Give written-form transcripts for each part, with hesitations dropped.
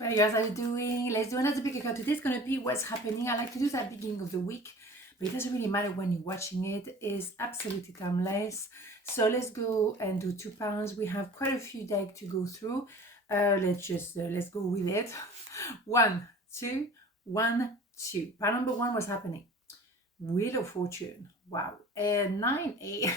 Hey guys, how you doing? Let's do another pick. Today's gonna be what's happening. I like to do that beginning of the week, but it doesn't really matter when you're watching it. It's absolutely timeless. So let's go and do £2. We have quite a few decks to go through. Let's go with it. 1, 2, 1, 2. Pile number 1, what's happening? Wheel of Fortune. Wow. And 9, 8.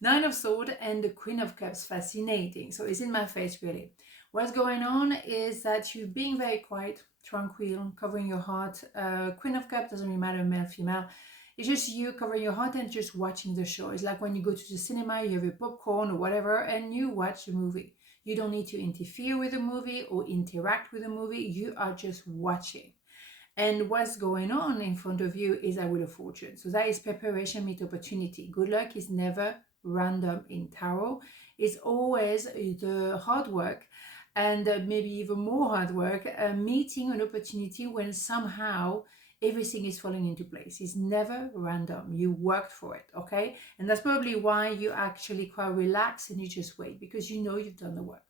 Nine of Swords and the Queen of Cups. Fascinating. So it's in my face, really. What's going on is that you're being very quiet, tranquil, covering your heart. Queen of Cups doesn't really matter, male, female. It's just you covering your heart and just watching the show. It's like when you go to the cinema, you have your popcorn or whatever, and you watch the movie. You don't need to interfere with the movie or interact with the movie. You are just watching. And what's going on in front of you is a Wheel of Fortune. So that is preparation meet opportunity. Good luck is never random in tarot. It's always the hard work and maybe even more hard work, meeting an opportunity when somehow everything is falling into place. It's never random. You worked for it, okay? And that's probably why you actually quite relaxed and you just wait, because you know you've done the work.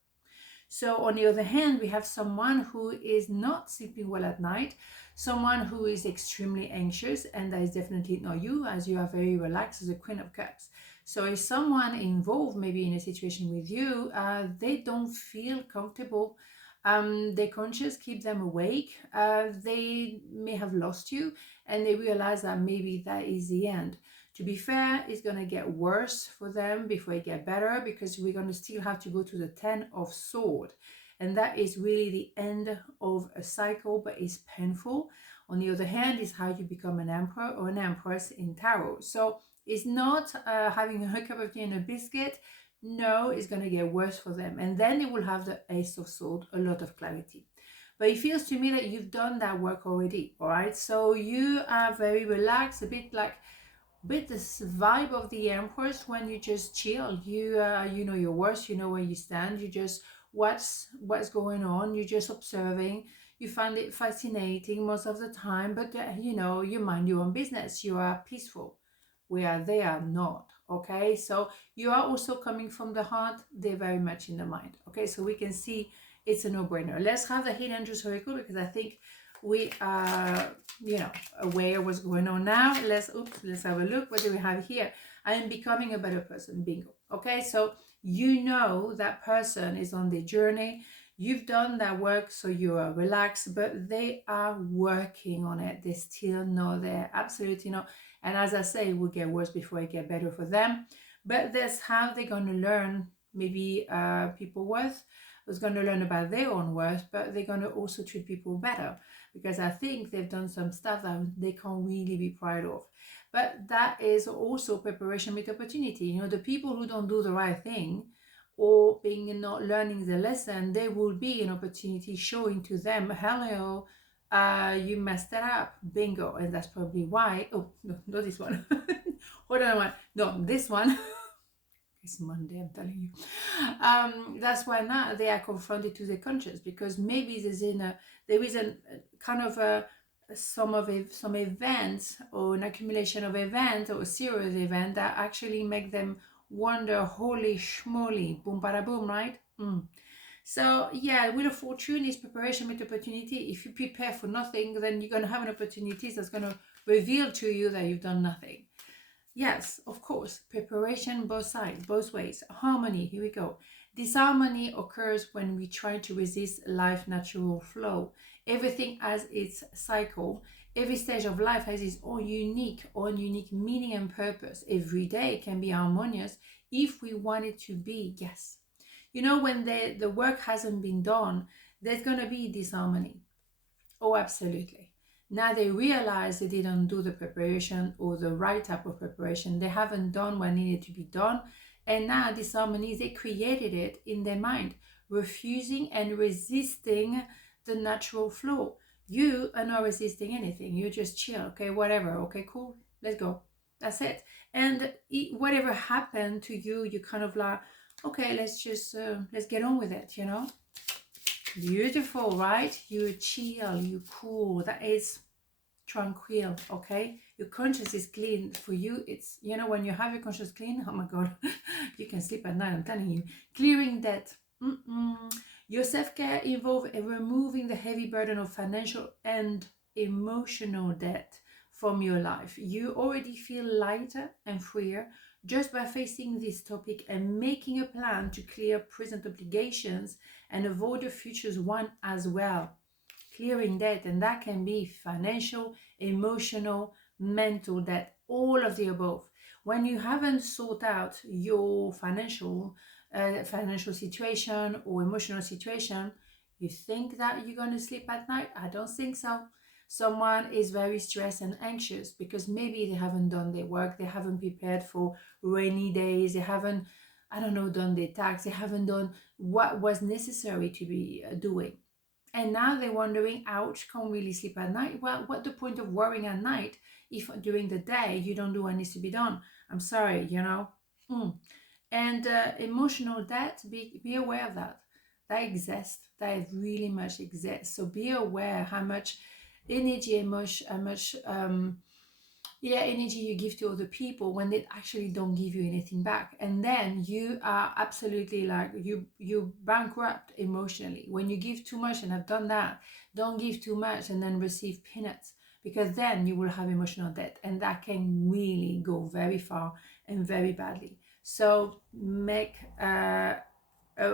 So on the other hand, we have someone who is not sleeping well at night, someone who is extremely anxious, and that is definitely not you, as you are very relaxed as a Queen of Cups. So if someone involved maybe in a situation with you, they don't feel comfortable, their conscience keep them awake, they may have lost you, and they realize that maybe that is the end. To be fair, it's going to get worse for them before it get better, because we're going to still have to go to the 10 of Swords. And that is really the end of a cycle, but it's painful. On the other hand, is how you become an emperor or an empress in tarot. So it's not having a cup of tea and a biscuit. No, it's going to get worse for them. And then they will have the Ace of Swords, a lot of clarity. But it feels to me that you've done that work already, all right? So you are very relaxed, a bit like this vibe of the Empress when you just chill. You know your worth, you know where you stand, you just what's going on, you're just observing, you find it fascinating most of the time, but you know, you mind your own business, you are peaceful, where they are not. Okay, so you are also coming from the heart, they're very much in the mind. Okay, so we can see it's a no-brainer. Let's have the Hidden Angels Oracle, because I think we are, you know, aware what's going on now. Let's have a look. What do we have here? I am becoming a better person. Bingo. Okay, so you know that person is on their journey. You've done that work, so you are relaxed, but they are working on it. They still know they're absolutely not. And as I say, it will get worse before it get better for them. But that's how they're going to learn maybe people worth, was going to learn about their own worth, but they're going to also treat people better, because I think they've done some stuff that they can't really be proud of. But that is also preparation with opportunity. You know, the people who don't do the right thing or being not learning the lesson, there will be an opportunity showing to them, hello, you messed it up, bingo. And that's probably why, oh, no, not this one. Hold on one. No, this one. It's Monday, I'm telling you. That's why now they are confronted to their conscience, because maybe there is a kind of some events, or an accumulation of events, or a series of events that actually make them wonder, holy schmoly, boom, bada boom, right? So yeah, Wheel of Fortune is preparation with opportunity. If you prepare for nothing, then you're going to have an opportunity that's going to reveal to you that you've done nothing. Yes, of course, preparation, both sides, both ways. Harmony, here we go. Disharmony occurs when we try to resist life's natural flow. Everything has its cycle. Every stage of life has its own unique meaning and purpose. Every day can be harmonious if we want it to be, yes. You know, when the work hasn't been done, there's going to be disharmony. Oh, absolutely. Now they realize they didn't do the preparation or the right type of preparation. They haven't done what needed to be done. And now this harmony, they created it in their mind, refusing and resisting the natural flow. You are not resisting anything. You just chill. Okay, whatever. Okay, cool. Let's go. That's it. And whatever happened to you, you kind of like, okay, let's get on with it, you know? Beautiful, right? You chill, you cool. That is tranquil, okay? Your conscience is clean. For you, it's, you know, when you have your conscience clean, oh my God, you can sleep at night, I'm telling you. Clearing that. Your self-care involves removing the heavy burden of financial and emotional debt from your life. You already feel lighter and freer just by facing this topic and making a plan to clear present obligations and avoid the future's one as well. Clearing debt, and that can be financial, emotional, mental debt, all of the above. When you haven't sought out your financial situation or emotional situation, you think that you're going to sleep at night? I don't think so. Someone is very stressed and anxious because maybe they haven't done their work, they haven't prepared for rainy days, they haven't, I don't know, done their tax, they haven't done what was necessary to be doing. And now they're wondering, ouch, can't really sleep at night. Well, what the point of worrying at night if during the day you don't do what needs to be done? I'm sorry, you know. And emotional debt, be aware of that. That exists. That really much exists. So be aware how much energy, how much energy you give to other people when they actually don't give you anything back, and then you are absolutely like you bankrupt emotionally when you give too much. And I've done that. Don't give too much and then receive peanuts, because then you will have emotional debt, and that can really go very far and very badly. So make a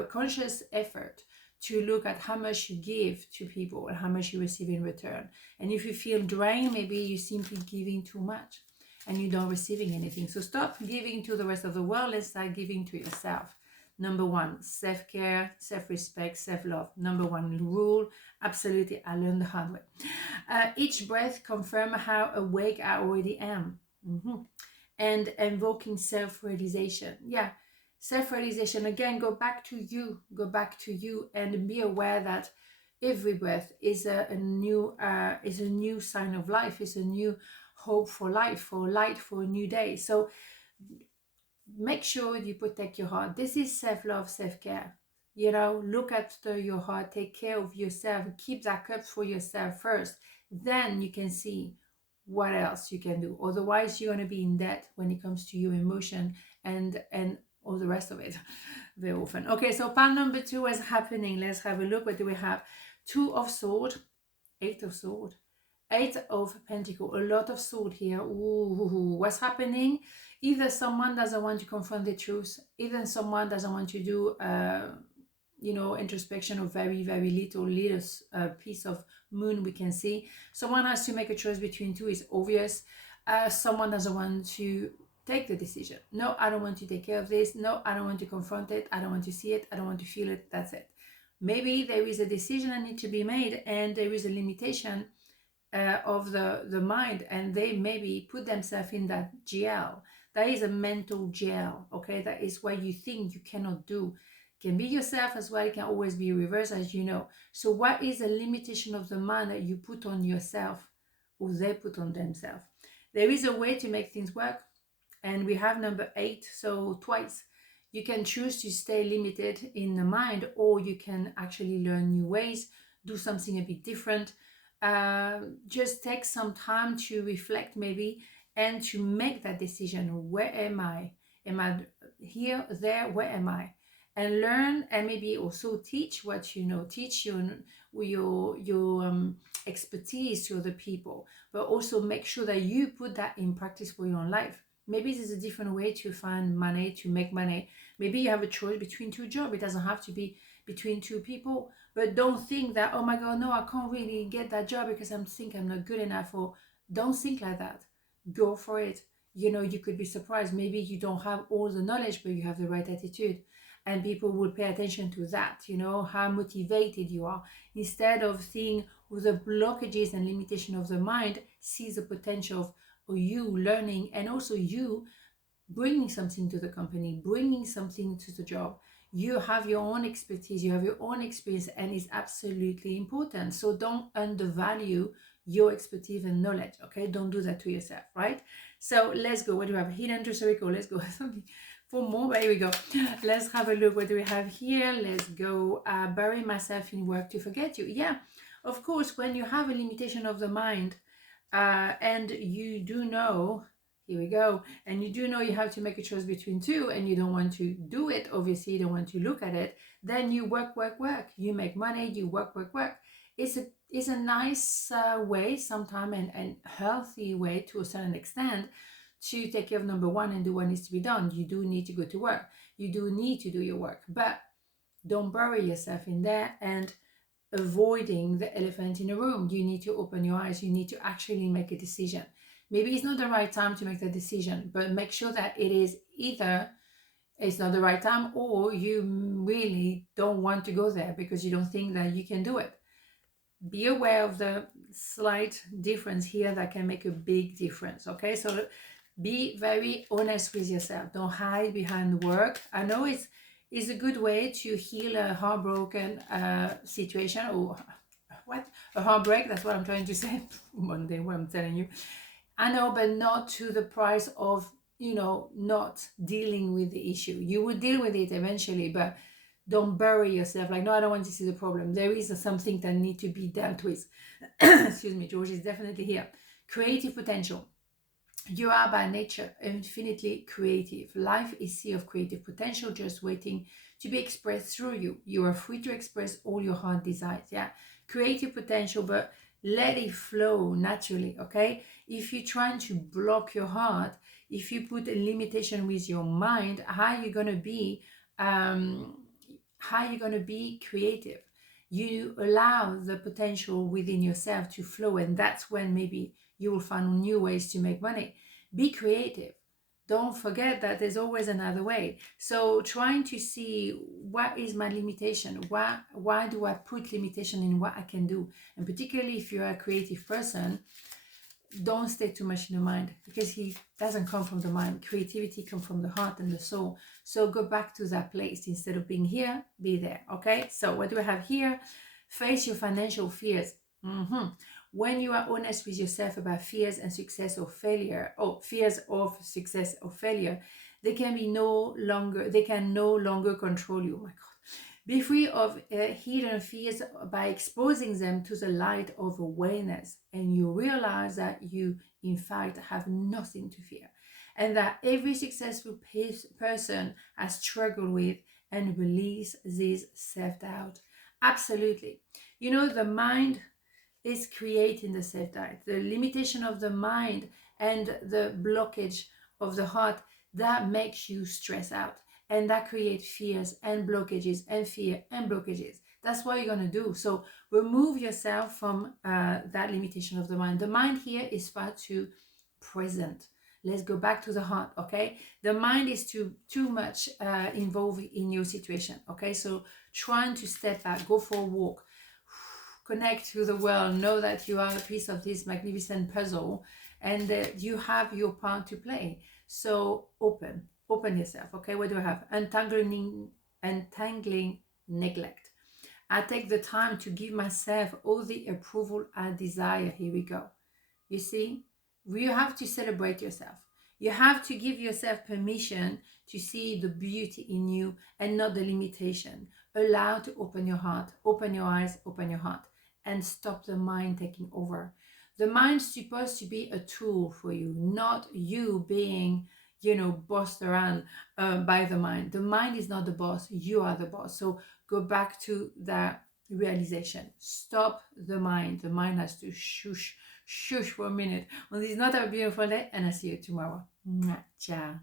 conscious effort to look at how much you give to people and how much you receive in return. And if you feel drained, maybe you're simply giving too much and you don't receiving anything. So stop giving to the rest of the world. Let's start giving to yourself. Number one, self-care, self-respect, self-love. Number one rule, absolutely, I learned the hard way. Each breath confirm how awake I already am. And invoking self-realization. Yeah, self-realization, again, go back to you and be aware that every breath is a new sign of life, is a new hope for life, for light, for a new day. So make sure you protect your heart. This is self-love, self-care. You know, look after your heart, take care of yourself, keep that cup for yourself first. Then you can see what else you can do. Otherwise, you're going to be in debt when it comes to your emotion and all the rest of it very often. Okay, so pile number 2 is happening. Let's have a look. What do we have? 2 of sword, 8 of sword, 8 of pentacle. A lot of sword here. Ooh, what's happening? Either someone doesn't want to confront the truth, either someone doesn't want to do introspection of very little piece of moon we can see. Someone has to make a choice between two. It's obvious. Someone doesn't want to take the decision. No, I don't want to take care of this. No, I don't want to confront it. I don't want to see it. I don't want to feel it. That's it. Maybe there is a decision that needs to be made, and there is a limitation of the mind, and they maybe put themselves in that jail. That is a mental jail. Okay, that is why you think you cannot do. Can be yourself as well. It can always be reversed, as you know. So what is a limitation of the mind that you put on yourself, or they put on themselves? There is a way to make things work, and we have number 8. So twice you can choose to stay limited in the mind, or you can actually learn new ways, do something a bit different. Just take some time to reflect maybe, and to make that decision. Where am I? Am I here, there? Where am I? And learn, and maybe also teach what you know, teach your expertise to other people, but also make sure that you put that in practice for your own life. Maybe there's a different way to find money, to make money. Maybe you have a choice between 2 jobs. It doesn't have to be between 2 people. But don't think that, oh my God, no, I can't really get that job because I think I'm not good enough. Or don't think like that. Go for it. You know, you could be surprised. Maybe you don't have all the knowledge, but you have the right attitude. And people will pay attention to that, you know, how motivated you are. Instead of seeing the blockages and limitation of the mind, see the potential of you learning, and also you bringing something to the company, bringing something to the job. You have your own expertise, you have your own experience, and it's absolutely important. So don't undervalue your expertise and knowledge, okay? Don't do that to yourself, right? So let's go. What do we have? Hidden to circle. Let's go. 4 more. There we go. Let's have a look. What do we have here? Let's go. Bury myself in work to forget you. Yeah, of course, when you have a limitation of the mind, and you do know Here we go. And you do know you have to make a choice between two, and you don't want to do it. Obviously, you don't want to look at it. Then you work, work, work. You make money, you work, work, work. It's a nice way sometimes, and healthy way to a certain extent, to take care of number one and do what needs to be done. You do need to go to work. You do need to do your work. But don't bury yourself in there and avoiding the elephant in the room. You need to open your eyes. You need to actually make a decision. Maybe it's not the right time to make the decision, but make sure that it is either it's not the right time, or you really don't want to go there because you don't think that you can do it. Be aware of the slight difference here that can make a big difference. Okay, so be very honest with yourself. Don't hide behind work. I know it's a good way to heal a heartbroken situation, or what, a heartbreak. That's what I'm trying to say. One day, what I'm telling you. I know, but not to the price of, not dealing with the issue. You will deal with it eventually, but don't bury yourself. Like, no, I don't want to see the problem. There is something that needs to be dealt with. Excuse me, George is definitely here. Creative potential. You are by nature infinitely creative. Life is a sea of creative potential just waiting to be expressed through you. You are free to express all your heart desires. Yeah, creative potential, but let it flow naturally. Okay, if you're trying to block your heart, if you put a limitation with your mind, how are you going to be creative? You allow the potential within yourself to flow, and that's when maybe you will find new ways to make money. Be creative. Don't forget that there's always another way. So trying to see, what is my limitation? Why do I put limitation in what I can do? And particularly if you're a creative person, don't stay too much in the mind, because he doesn't come from the mind. Creativity comes from the heart and the soul. So go back to that place. Instead of being here, be there. Okay, so what do I have here? Face your financial fears. When you are honest with yourself about fears and success or failure, or fears of success or failure, they can no longer control you. Oh my God. Be free of hidden fears by exposing them to the light of awareness, and you realize that you, in fact, have nothing to fear, and that every successful person has struggled with, and release this self-doubt. Absolutely. The mind is creating the self-doubt. The limitation of the mind and the blockage of the heart, that makes you stress out. And that creates fears and blockages and fear and blockages. That's what you're going to do. So remove yourself from that limitation of the mind. The mind here is far too present. Let's go back to the heart, okay? The mind is too much involved in your situation, okay? So trying to step back, go for a walk, connect to the world, know that you are a piece of this magnificent puzzle, and you have your part to play. So open yourself. Okay, what do I have? Untangling neglect. I take the time to give myself all the approval I desire. Here we go. You see, you have to celebrate yourself. You have to give yourself permission to see the beauty in you and not the limitation. Allow to open your heart, open your eyes, open your heart, and stop the mind taking over. The mind's supposed to be a tool for you, not you being bossed around by the mind. The mind is not the boss. You are the boss. So go back to that realization. Stop the mind. The mind has to shush for a minute. Well, this is not a beautiful day, and I'll see you tomorrow. Ciao.